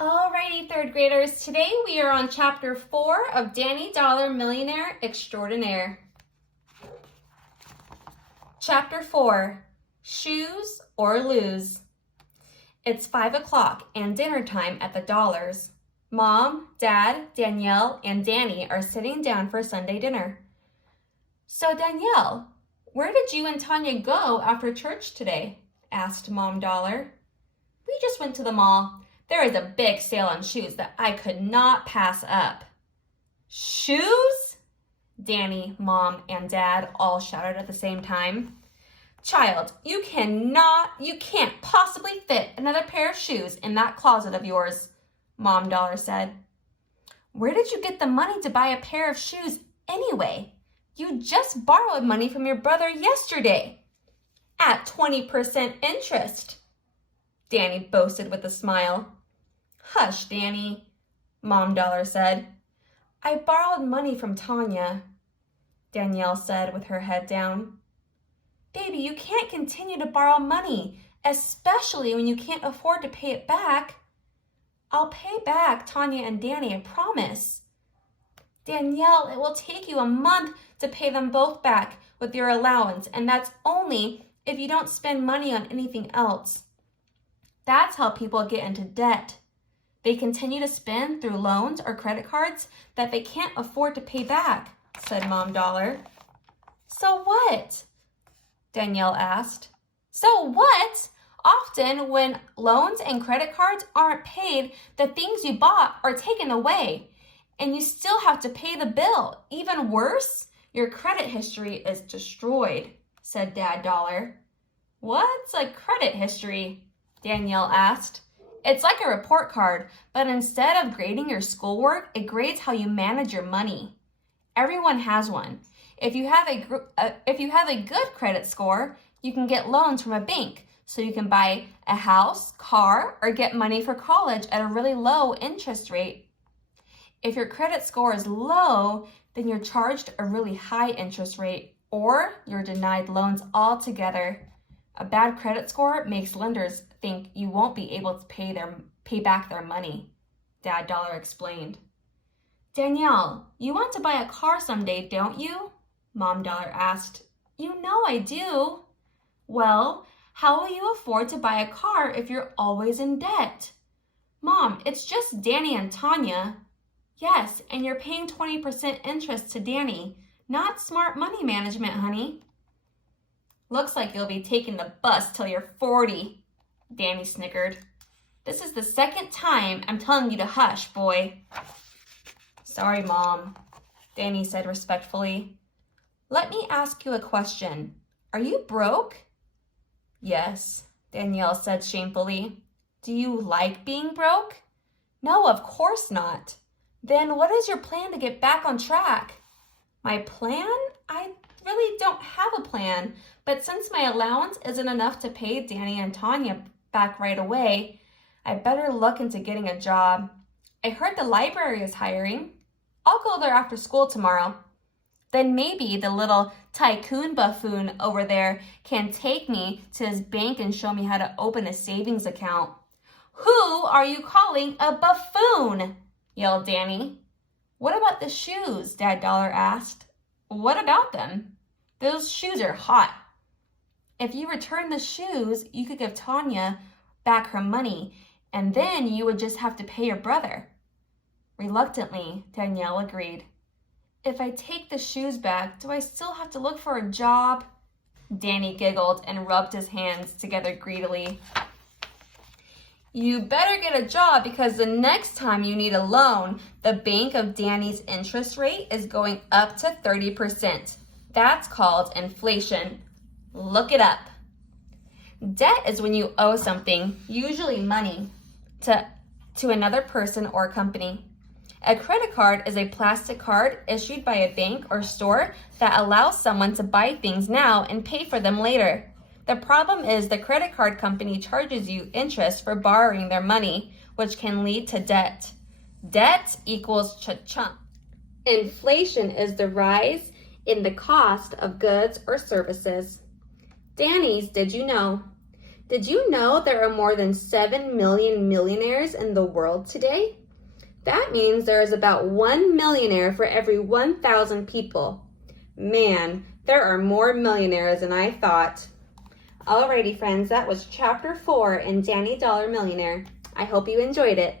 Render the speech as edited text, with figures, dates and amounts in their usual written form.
Alrighty, third graders, today we are on chapter 4 of Danny Dollar Millionaire Extraordinaire. Chapter 4, Shoes or Lose. It's 5 o'clock and dinner time at the Dollars. Mom, Dad, Danielle, and Danny are sitting down for Sunday dinner. So Danielle, where did you and Tanya go after church today? Asked Mom Dollar. We just went to the mall. There is a big sale on shoes that I could not pass up. Shoes? Danny, Mom, and Dad all shouted at the same time. Child, you can't possibly fit another pair of shoes in that closet of yours, Mom Dollar said. Where did you get the money to buy a pair of shoes anyway? You just borrowed money from your brother yesterday at 20% interest, Danny boasted with a smile. Hush, Danny, Mom Dollar said. I borrowed money from Tanya, Danielle said with her head down. Baby, you can't continue to borrow money, especially when you can't afford to pay it back. I'll pay back Tanya and Danny, I promise. Danielle, it will take you a month to pay them both back with your allowance, and that's only if you don't spend money on anything else. That's how people get into debt. They continue to spend through loans or credit cards that they can't afford to pay back, said Mom Dollar. So what? Danielle asked. So what? Often when loans and credit cards aren't paid, the things you bought are taken away, and you still have to pay the bill. Even worse, your credit history is destroyed, said Dad Dollar. What's a credit history? Danielle asked. It's like a report card, but instead of grading your schoolwork, it grades how you manage your money. Everyone has one. If you have a good credit score, you can get loans from a bank, so you can buy a house, car, or get money for college at a really low interest rate. If your credit score is low, then you're charged a really high interest rate, or you're denied loans altogether. A bad credit score makes lenders think you won't be able to pay back their money, Dad Dollar explained. Danielle, you want to buy a car someday, don't you? Mom Dollar asked. You know I do. Well, how will you afford to buy a car if you're always in debt? Mom, it's just Danny and Tanya. Yes, and you're paying 20% interest to Danny. Not smart money management, honey. Looks like you'll be taking the bus till you're 40, Danny snickered. This is the second time I'm telling you to hush, boy. Sorry, Mom, Danny said respectfully. Let me ask you a question. Are you broke? Yes, Danielle said shamefully. Do you like being broke? No, of course not. Then what is your plan to get back on track? My plan? I really don't have a plan, but since my allowance isn't enough to pay Danny and Tanya back right away, I better look into getting a job. I heard the library is hiring. I'll go there after school tomorrow. Then maybe the little tycoon buffoon over there can take me to his bank and show me how to open a savings account. Who are you calling a buffoon? Yelled Danny. What about the shoes? Dad Dollar asked. What about them? Those shoes are hot. If you return the shoes, you could give Tanya back her money, and then you would just have to pay your brother. Reluctantly, Danielle agreed. If I take the shoes back, do I still have to look for a job? Danny giggled and rubbed his hands together greedily. You better get a job because the next time you need a loan, the Bank of Danny's interest rate is going up to 30%. That's called inflation. Look it up. Debt is when you owe something, usually money, to another person or company. A credit card is a plastic card issued by a bank or store that allows someone to buy things now and pay for them later. The problem is the credit card company charges you interest for borrowing their money, which can lead to debt. Debt equals cha-chunk. Inflation is the rise in the cost of goods or services. Danny's Did You Know? Did you know there are more than 7 million millionaires in the world today? That means there is about 1 millionaire for every 1,000 people. Man, there are more millionaires than I thought. Alrighty friends, that was chapter 4 in Danny Dollar Millionaire. I hope you enjoyed it.